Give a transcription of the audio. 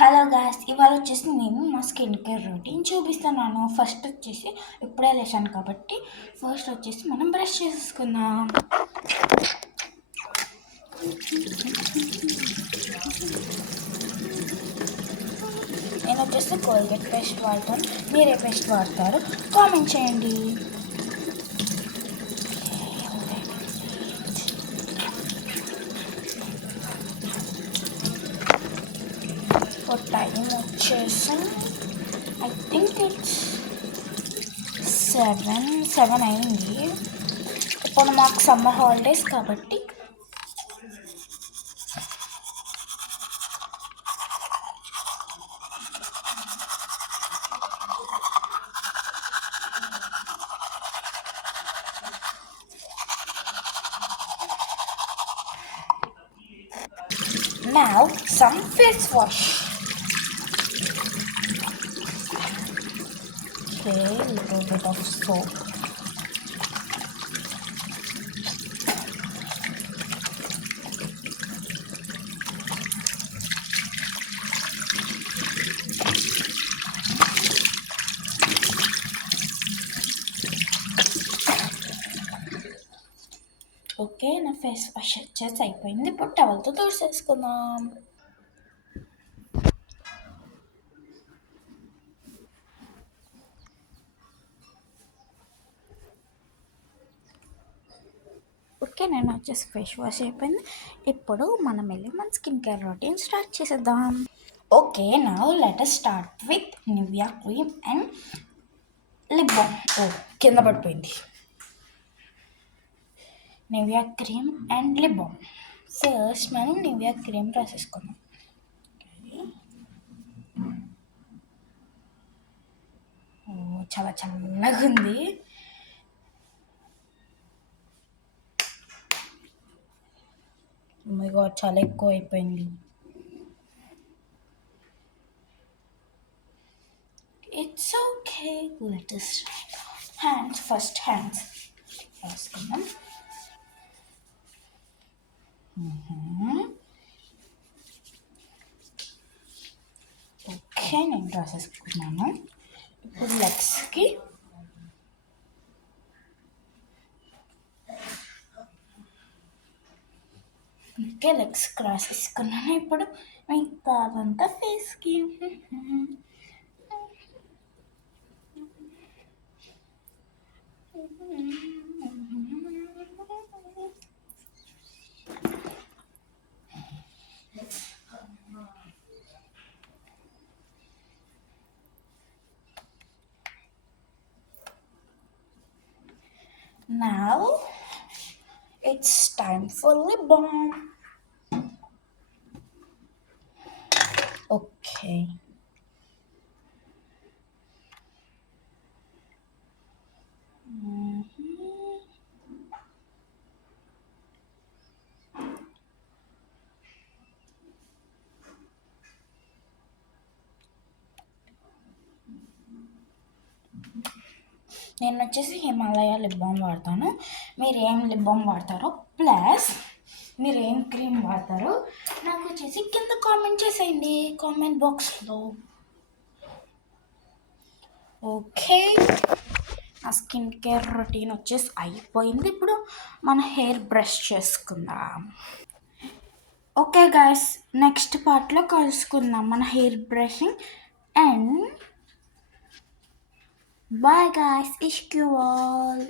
Hello guys, ఇవాళ వచ్చేసి నేను మా స్కిన్ కేర్ రొటీన్ చూపిస్తున్నాను. ఫస్ట్ వచ్చేసి ఇప్పుడే లేచాను కాబట్టి ఫస్ట్ వచ్చేసి మనం బ్రష్ చేసుకుందాం. నేను వచ్చేసి కోల్గేట్ పేస్ట్ వాడతాను. మీరు ఏ పేస్ట్ వాడతారు కామెంట్ చేయండి. టైం వచ్చేసి ఐ థింక్ ఇట్స్ 7 అయింది. ఇప్పుడు మాకు సమ్మర్ హాలిడేస్ కాబట్టి now some face wash. Okay, little bit of soap. Okay, నా ఫేస్ వాష్ వచ్చేసి అయిపోయింది. ఇప్పుడు టవల్తో తుడిచేసుకుందాం. ఓకే, నేను వచ్చేసి ఫేస్ వాష్ అయిపోయింది. ఇప్పుడు మనం వెళ్ళి మన స్కిన్ కేర్ రొటీన్ స్టార్ట్ చేసేద్దాం. Okay, now let us start with Nivea cream and lip balm. కింద పడిపోయింది. Nivea cream and lip balm. First మనం నివియా క్రీమ్ రాసేసుకుందాం. చాలా చల్లగా ఉంది. మై గాడ్, చాలా ఎక్కువ అయిపోయింది. It's okay, let us hands. First hands రాసుకుందాం. ఓకే, నేను రాసేసుకున్నాను. ఇప్పుడు లెగ్స్కి రాసేసుకున్నాను. ఇప్పుడు మిగతాదంతా ఫేస్కి. Now it's time for lip balm. Okay. నేను వచ్చేసి హిమాలయ లిప్ బామ్ వాడతాను. మీరు ఏం లిప్ బామ్ వాడతారో ప్లస్ మీరు ఏం క్రీమ్ వాడతారో నాకు వచ్చేసి కింద కామెంట్ చేసేయండి కామెంట్ బాక్స్లో. ఓకే, ఆ స్కిన్ కేర్ రొటీన్ వచ్చేసి అయిపోయింది. ఇప్పుడు మన హెయిర్ బ్రష్ చేసుకుందాం. ఓకే గాయస్, నెక్స్ట్ పార్ట్లో కలుసుకుందాం మన hair brushing. And bye guys, ich you all.